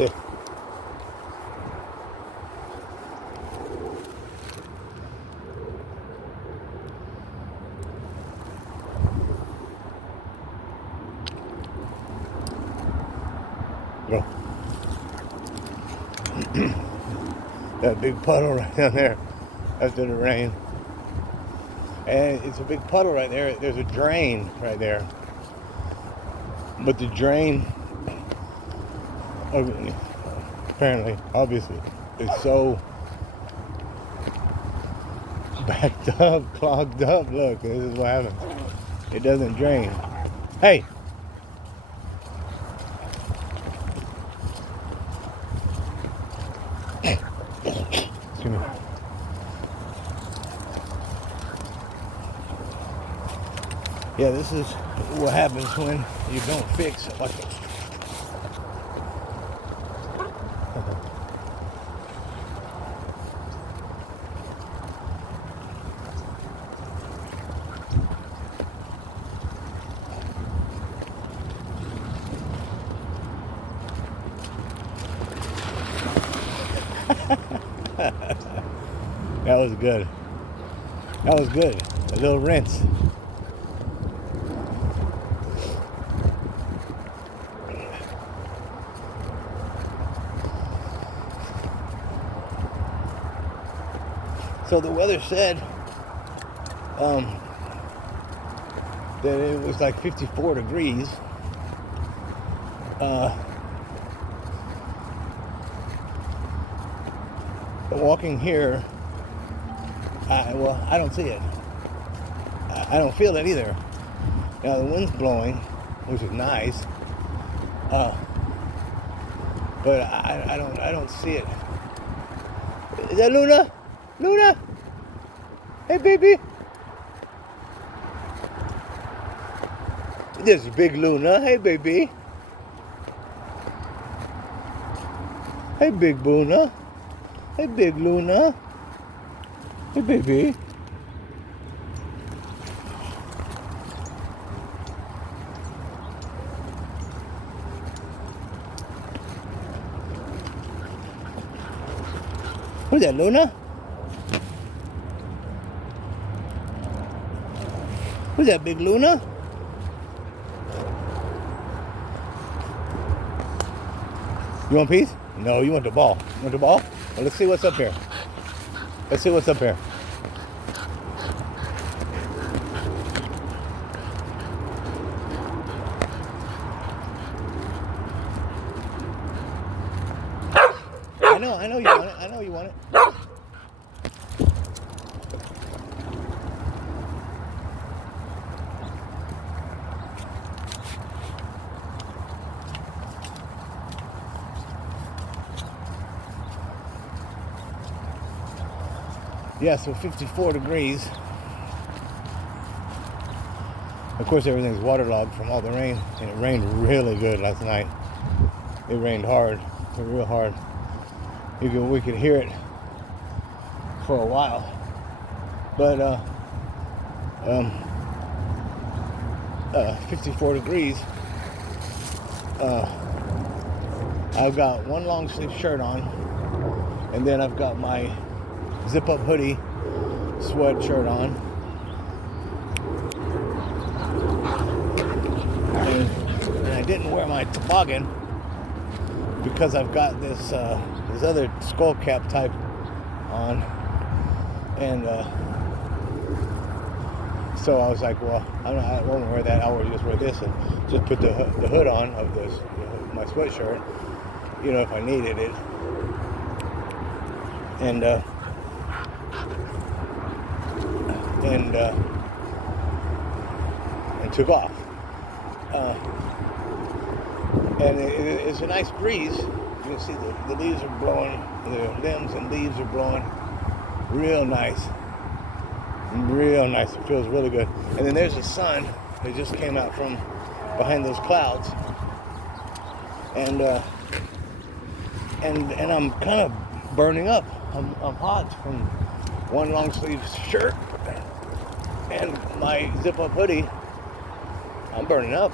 There. Go. That big puddle right down there after the rain. And it's a big puddle right there. There's a drain right there. But the drain, apparently, obviously, is so backed up, clogged up. Look, this is what happens. It doesn't drain. Hey! Excuse me. Yeah, this is what happens when you don't fix it. Watch it. That was good. That was good. A little rinse. So the weather said that it was like 54 degrees. But walking here, I don't see it. I don't feel it either. Now the wind's blowing, which is nice. But I don't see it. Is that Luna? Luna? Hey, baby. This is big Luna. Hey, baby. Hey, big Luna. Hey, big Luna. Hey, baby. Who's that, Luna? Who's that, big Luna? You want a piece? No, you want the ball. You want the ball? Well, let's see what's up here. Let's see what's up here. I know you want it. I know you want it. Yeah, so 54 degrees. Of course, everything's waterlogged from all the rain, and it rained really good last night. It rained hard, real hard. We could hear it for a while, but 54 degrees. I've got one long sleeve shirt on, and then I've got my zip-up hoodie, sweatshirt on, and I didn't wear my toboggan because I've got this other skull cap type on, and so I was like, well, I won't wear that. I'll just wear this and just put the hood on of my sweatshirt, you know, if I needed it, and took off. And it's a nice breeze. You can see the leaves are blowing, the limbs and leaves are blowing. Real nice. Real nice. It feels really good. And then there's the sun that just came out from behind those clouds. And I'm kind of burning up. I'm hot from one long sleeve shirt and my zip-up hoodie. I'm burning up.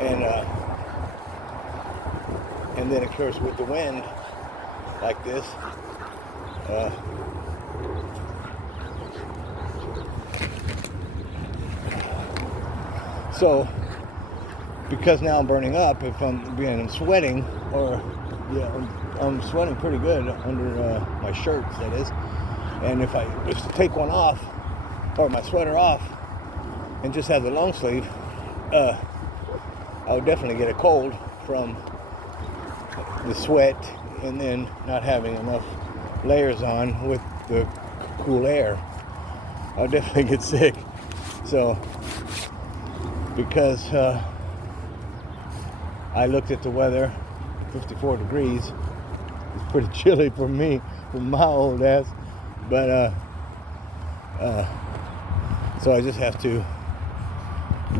and then of course with the wind like this, so because now I'm burning up, if I'm sweating, or yeah, I'm sweating pretty good under my shirts, that is. And if I was to take one off, or my sweater off, and just have the long sleeve, I would definitely get a cold from the sweat, and then not having enough layers on with the cool air. I would definitely get sick. So, because I looked at the weather, 54 degrees. It's pretty chilly for me, for my old ass. But so I just have to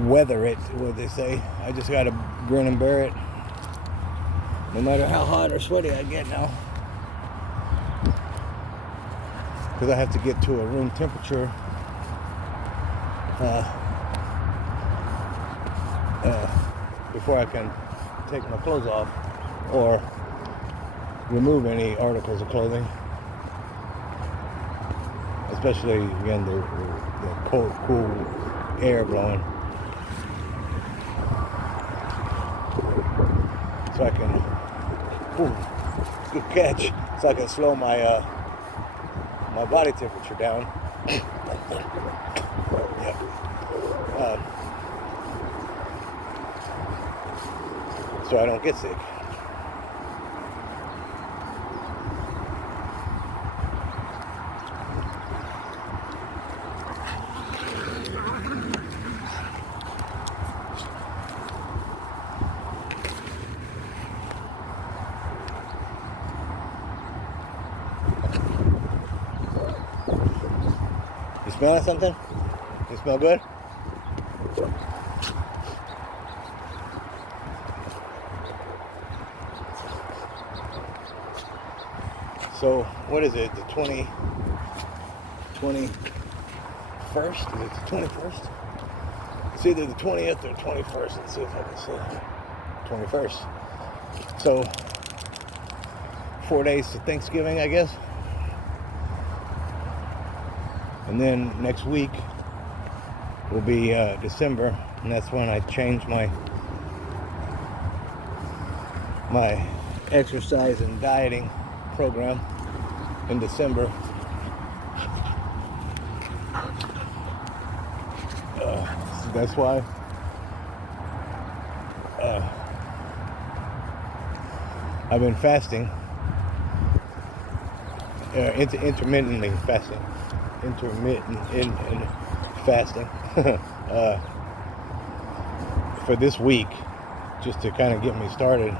weather it, what they say. I just gotta grin and bear it, no matter how hot or sweaty I get now, because I have to get to a room temperature before I can take my clothes off or remove any articles of clothing, especially again the cool air blowing. So I can, good catch, so I can slow my my body temperature down. Yep. So I don't get sick. You smelling something? You smell good? So, what is it? The 21st? Is it the 21st? It's either the 20th or 21st. Let's see if I can see it. 21st. So, 4 days to Thanksgiving, I guess. And then next week will be December, and that's when I change my exercise and dieting program in December. So that's why I've been fasting, intermittently fasting. Intermittent fasting for this week, just to kind of get me started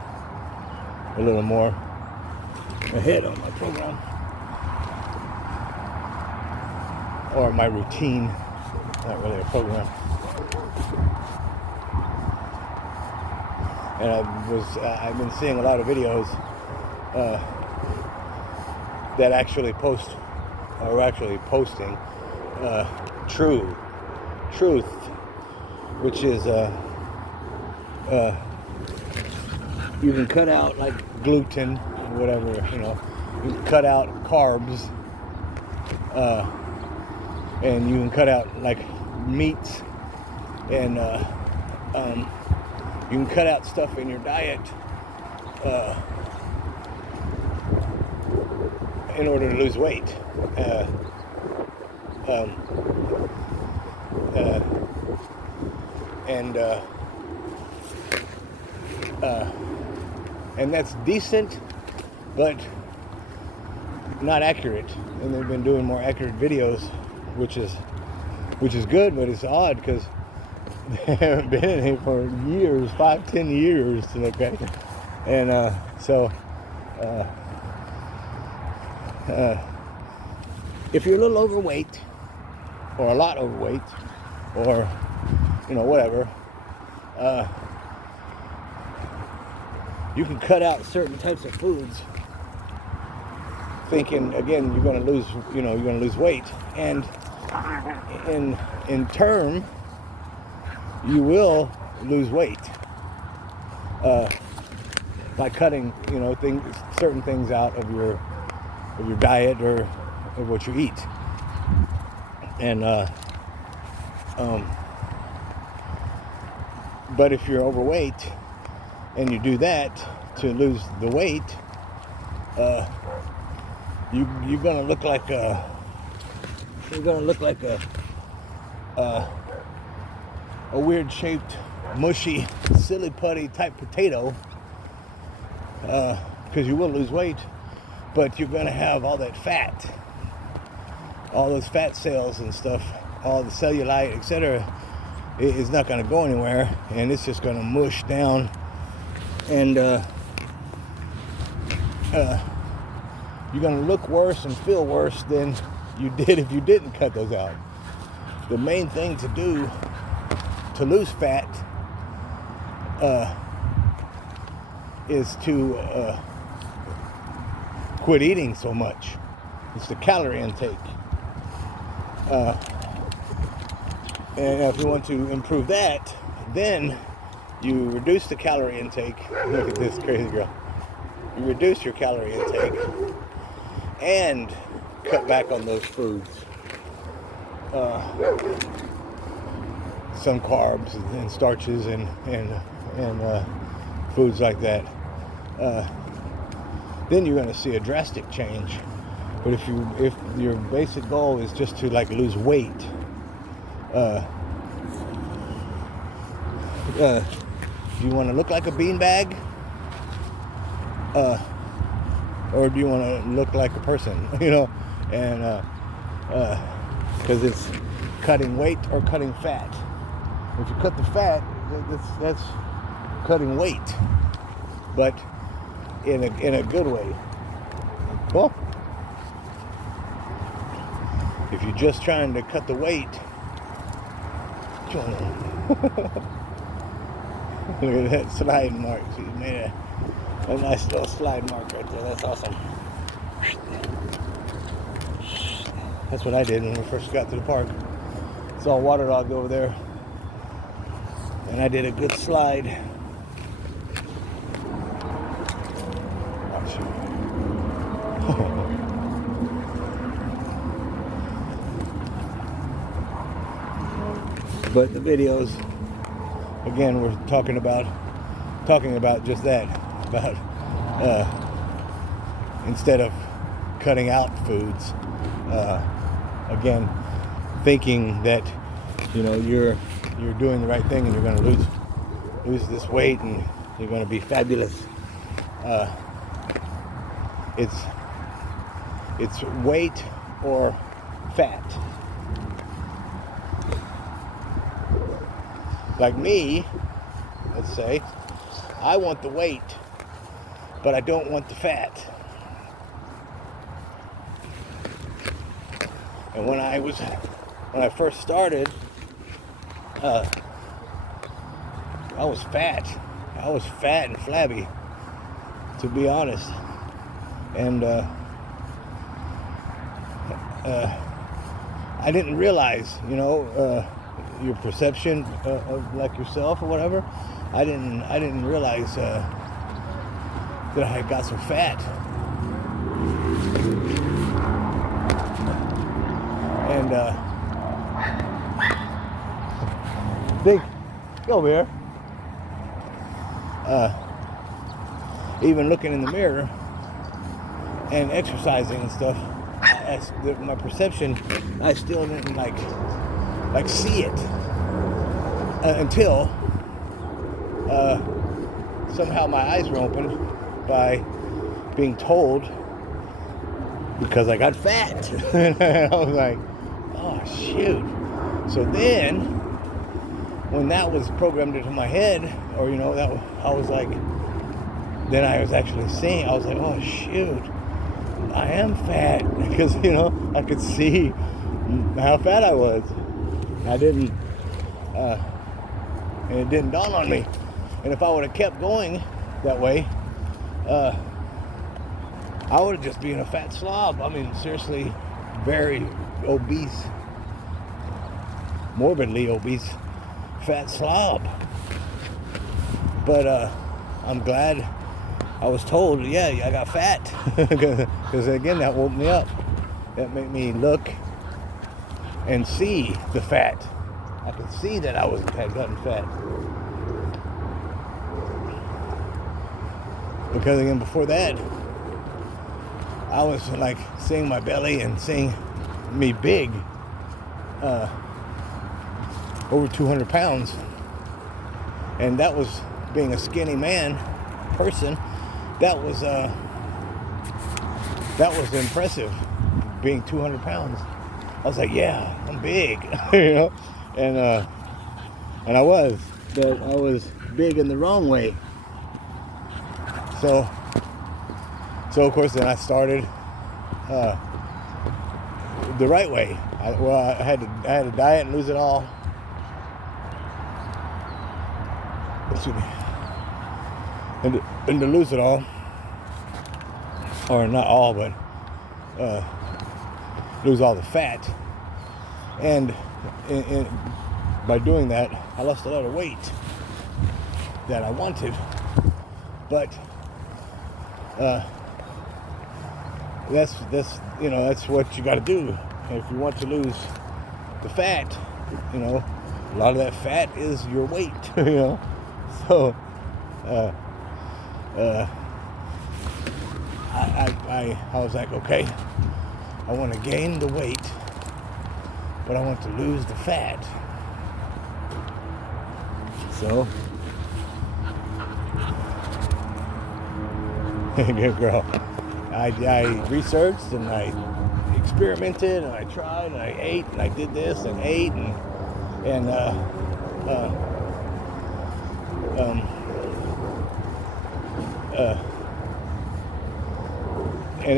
a little more ahead on my program or my routine. Not really a program. And I've been seeing a lot of videos that actually posting truth, which is you can cut out like gluten or whatever, you can cut out carbs, and you can cut out like meats, and you can cut out stuff in your diet in order to lose weight. And that's decent, but not accurate. And they've been doing more accurate videos, which is good, but it's odd because they haven't been in it for years, 5-10 years, okay? And if you're a little overweight, or a lot overweight, or whatever, you can cut out certain types of foods, thinking again you're going to lose weight, and in turn you will lose weight. by cutting, certain things out of your diet or of what you eat. And but if you're overweight and you do that to lose the weight, you're gonna look like a weird shaped, mushy, silly putty type potato, because you will lose weight, but you're gonna have all that fat, all those fat cells and stuff, all the cellulite, etc. Is not gonna go anywhere, and it's just gonna mush down, and you're gonna look worse and feel worse than you did if you didn't cut those out. The main thing to do to lose fat is to quit eating so much. It's the calorie intake. And if you want to improve that, then you reduce the calorie intake. Look at this crazy girl. You reduce your calorie intake and cut back on those foods. Some carbs and starches and foods like that. Then you're going to see a drastic change. But if your basic goal is just to lose weight, do you want to look like a beanbag, or do you want to look like a person? And because it's cutting weight or cutting fat. If you cut the fat, that's cutting weight, but in a good way. Cool. If you're just trying to cut the weight, look at that slide mark. So you made a nice little slide mark right there. That's awesome. That's what I did when we first got to the park. It's all waterlogged over there, and I did a good slide. But the videos, again, we're talking about just that, about instead of cutting out foods, again, thinking that you're doing the right thing and you're going to lose this weight and you're going to be fabulous. It's weight or fat. Like me, let's say, I want the weight, but I don't want the fat. And when I first started, I was fat. I was fat and flabby, to be honest. And I didn't realize, your perception of like yourself or whatever. I didn't realize that I got so fat. And Dinky, go over here. Even looking in the mirror and exercising and stuff, my perception, I still didn't like see it until somehow my eyes were opened by being told, because I got fat. And I was like, oh shoot. So then when that was programmed into my head, or I was like, then I was actually seeing, I was like, oh shoot, I am fat. Because I could see how fat I was. I didn't, and it didn't dawn on me. And if I would have kept going that way, I would have just been a fat slob. I mean, seriously, very obese, morbidly obese, fat slob. But I'm glad I was told, yeah, I got fat. Because again, that woke me up. That made me look and see the fat. I could see that I had gotten fat. Because again, before that, I was like seeing my belly and seeing me big, over 200 pounds. And that was being a skinny person. That was impressive, being 200 pounds. I was like, yeah, I'm big, you know, and I was, but I was big in the wrong way. So of course, then I started the right way. I had to diet and lose it all. Excuse me. And to lose it all, or not all, but lose all the fat. And by doing that, I lost a lot of weight that I wanted. But that's what you got to do if you want to lose the fat. You know, a lot of that fat is your weight. You know, so I was like, okay, I want to gain the weight, but I want to lose the fat. So, good girl. I researched and I experimented and I tried and I ate and I did this and ate and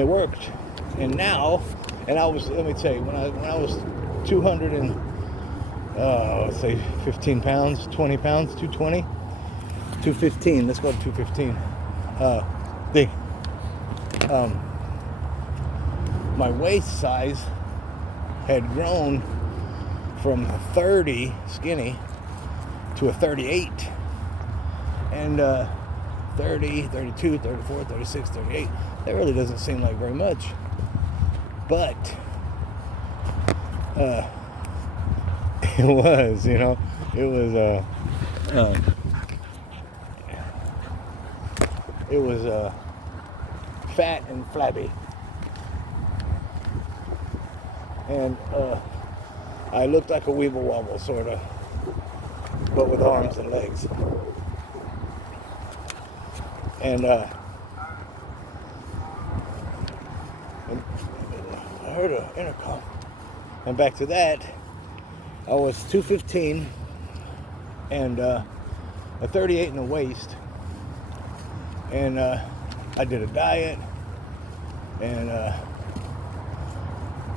it worked. And now, let me tell you, when I was 200 and let's say 15 pounds, 20 pounds, 220, 215. Let's go to 215. My waist size had grown from a 30 skinny to a 38, and 30, 32, 34, 36, 38. That really doesn't seem like very much, but it was, you know, it was fat and flabby, and I looked like a weeble wobble, sort of, but with arms and legs. And I heard an intercom. And back to that, I was 215 and a 38 in the waist. And I did a diet and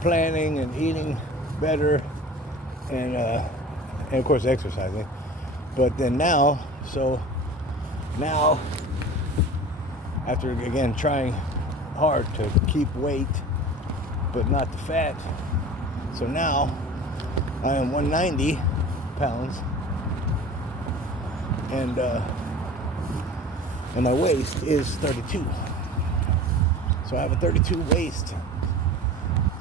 planning and eating better and of course exercising. But then now, after again trying hard to keep weight but not the fat, so now I am 190 pounds and my waist is 32. So I have a 32 waist,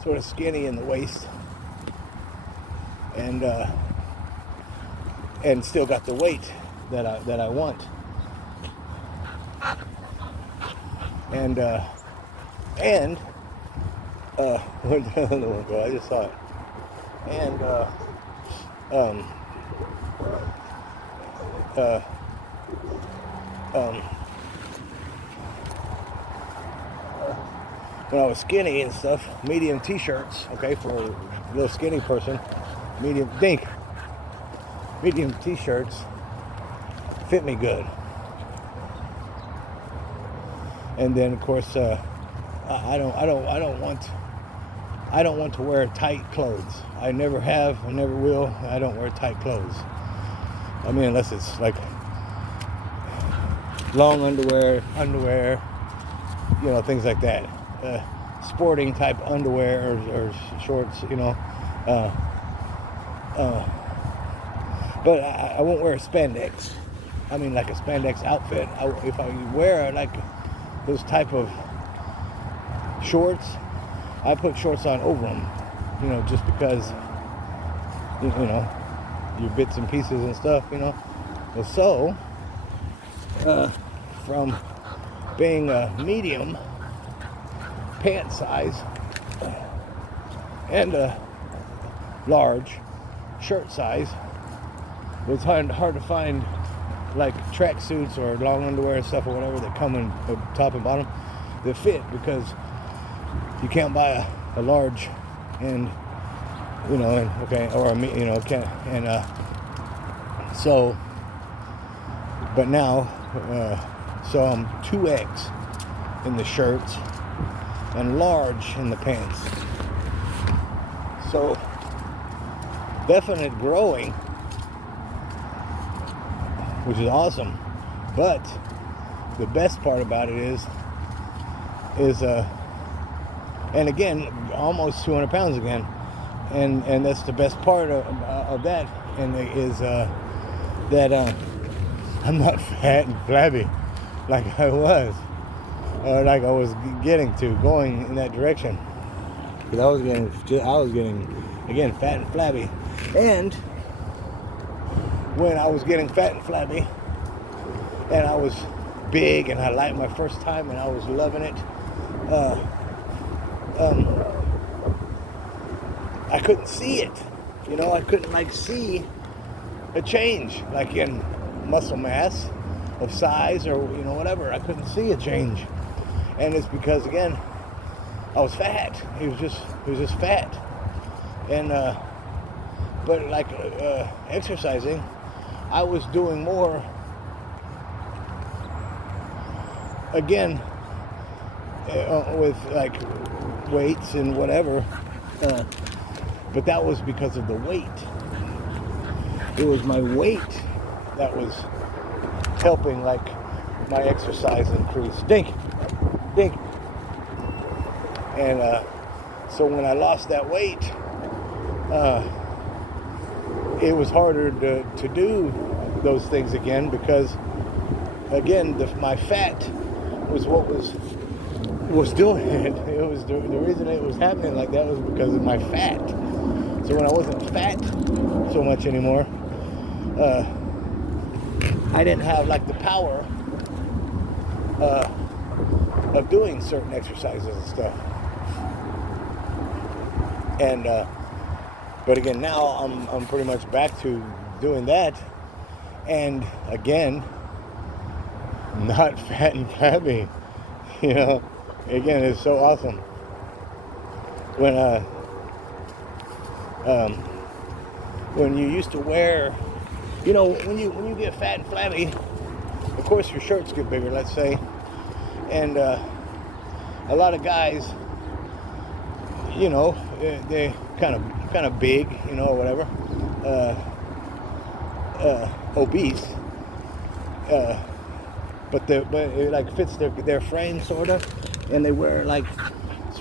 sort of skinny in the waist, and still got the weight that I want. And where did the other one go? I just saw it. And when I was skinny and stuff, medium t-shirts, okay, for a little skinny person, medium t-shirts fit me good. And then of course I don't want to wear tight clothes. I never have, I never will. I don't wear tight clothes. I mean, unless it's like long underwear, you know, things like that. Sporting type underwear or shorts, you know. But I won't wear spandex. I mean, like a spandex outfit. If I wear like those type of shorts, I put shorts on over them, you know, just because, you know, your bits and pieces and stuff, you know. And so, from being a medium pant size and a large shirt size, it was hard to find like tracksuits or long underwear and stuff or whatever that come in top and bottom that fit, because you can't buy a large and, you know, and okay, or a, you know, can't, and so, but now, so I'm 2X in the shirts and large in the pants. So definite growing, which is awesome. But the best part about it is and again, almost 200 pounds again, and that's the best part of that, and is that I'm not fat and flabby like I was, or like I was going in that direction, because I was getting again fat and flabby. And when I was getting fat and flabby, and I was big, and I liked my first time, and I was loving it, I couldn't see it, you know. I couldn't like see a change, like in muscle mass of size, or, you know, whatever. I couldn't see a change, and it's because, again, I was fat. He was just fat. And but like exercising, I was doing more, again, with like weights and whatever, but that was because of the weight. It was my weight that was helping, like, my exercise increase. Dinky. And so when I lost that weight, it was harder to do those things again, because, again, my fat was what was doing it. It was the reason it was happening like that was because of my fat. So when I wasn't fat so much anymore, I didn't have like the power of doing certain exercises and stuff. And but again, now I'm pretty much back to doing that, and again, not fat and flabby. You know, again, it's so awesome when you used to wear, you know, when you get fat and flabby, of course your shirts get bigger, let's say, and a lot of guys, you know, they kind of big, you know, or whatever, obese, but it like fits their frame sort of, and they wear like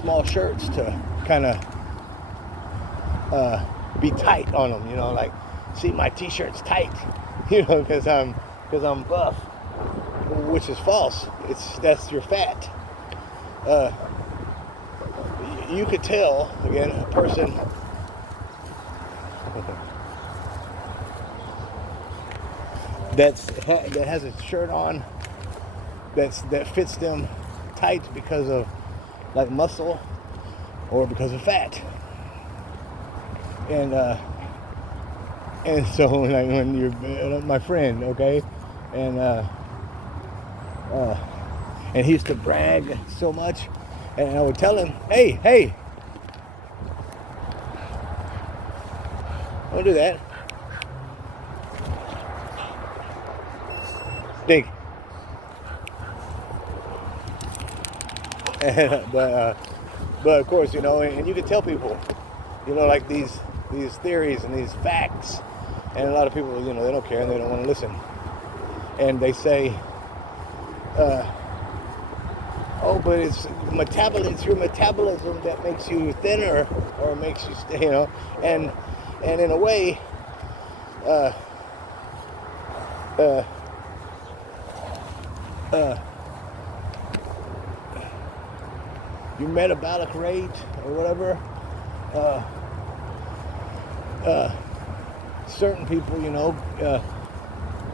small shirts to kind of be tight on them, you know, like, see, my t-shirt's tight, you know, because I'm buff, which is false. That's your fat. You could tell, again, a person that has a shirt on that fits them tight because of like muscle or because of fat. And so, like, when you're my friend, okay, and he used to brag so much, and I would tell him, hey, don't do that. Dig. But of course, you know, and you can tell people, you know, like these theories and these facts, and a lot of people, you know, they don't care and they don't want to listen, and they say, oh, but it's your metabolism that makes you thinner or makes you, you know, and in a way, uh, your metabolic rate or whatever. Certain people,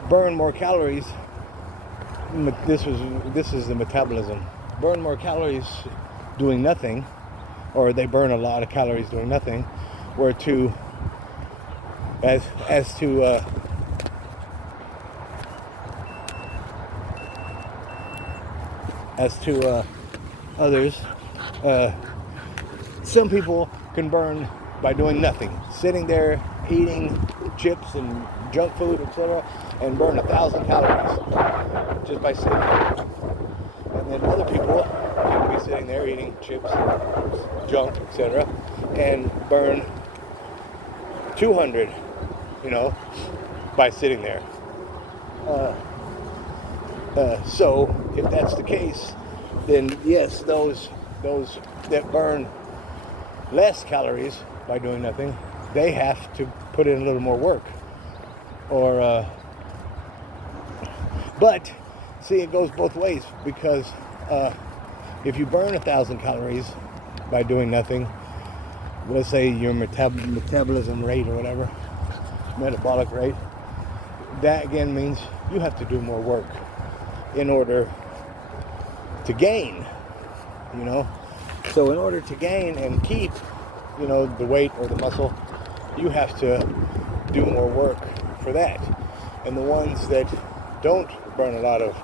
burn more calories. This is the metabolism. Burn more calories doing nothing, or they burn a lot of calories doing nothing. Where to as to others, some people can burn by doing nothing, sitting there eating chips and junk food, etc., and burn 1,000 calories just by sitting there. And then other people can be sitting there eating chips and junk, etc., and burn 200, by sitting there. So if that's the case, then yes, those that burn less calories by doing nothing, they have to put in a little more work. But see, it goes both ways, because if you burn 1,000 calories by doing nothing, let's say your metabolism rate or whatever, metabolic rate, that again means you have to do more work in order to gain, So in order to gain and keep, the weight or the muscle, you have to do more work for that. And the ones that don't burn a lot of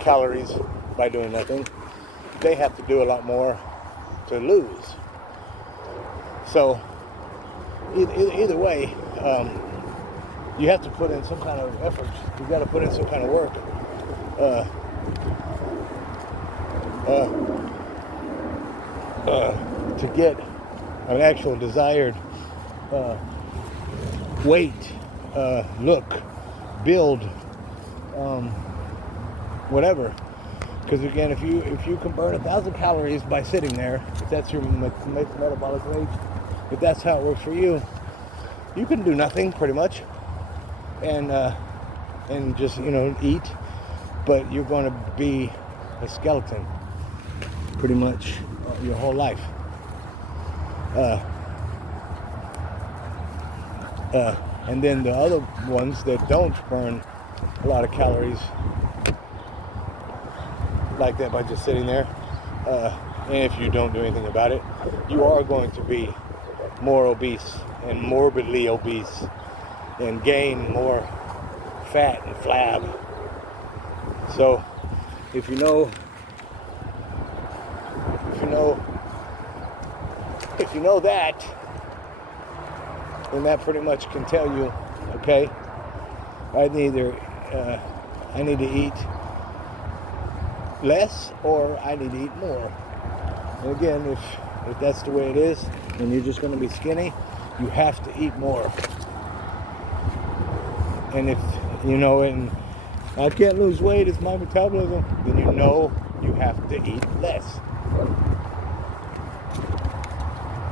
calories by doing nothing, they have to do a lot more to lose. So either way, you have to put in some kind of effort. You've got to put in some kind of work to get an actual desired weight, look, build, whatever. Because again, if you can burn 1,000 calories by sitting there, if that's your metabolic rate, if that's how it works for you, you can do nothing pretty much, and just eat, but you're going to be a skeleton pretty much your whole life. And then the other ones that don't burn a lot of calories like that by just sitting there, and if you don't do anything about it, you are going to be more obese and morbidly obese and gain more fat and flab. So if you know that, then that pretty much can tell you, okay, I need to eat less or I need to eat more. And again, if that's the way it is and you're just going to be skinny, you have to eat more. And if and I can't lose weight, it's my metabolism, then you have to eat less.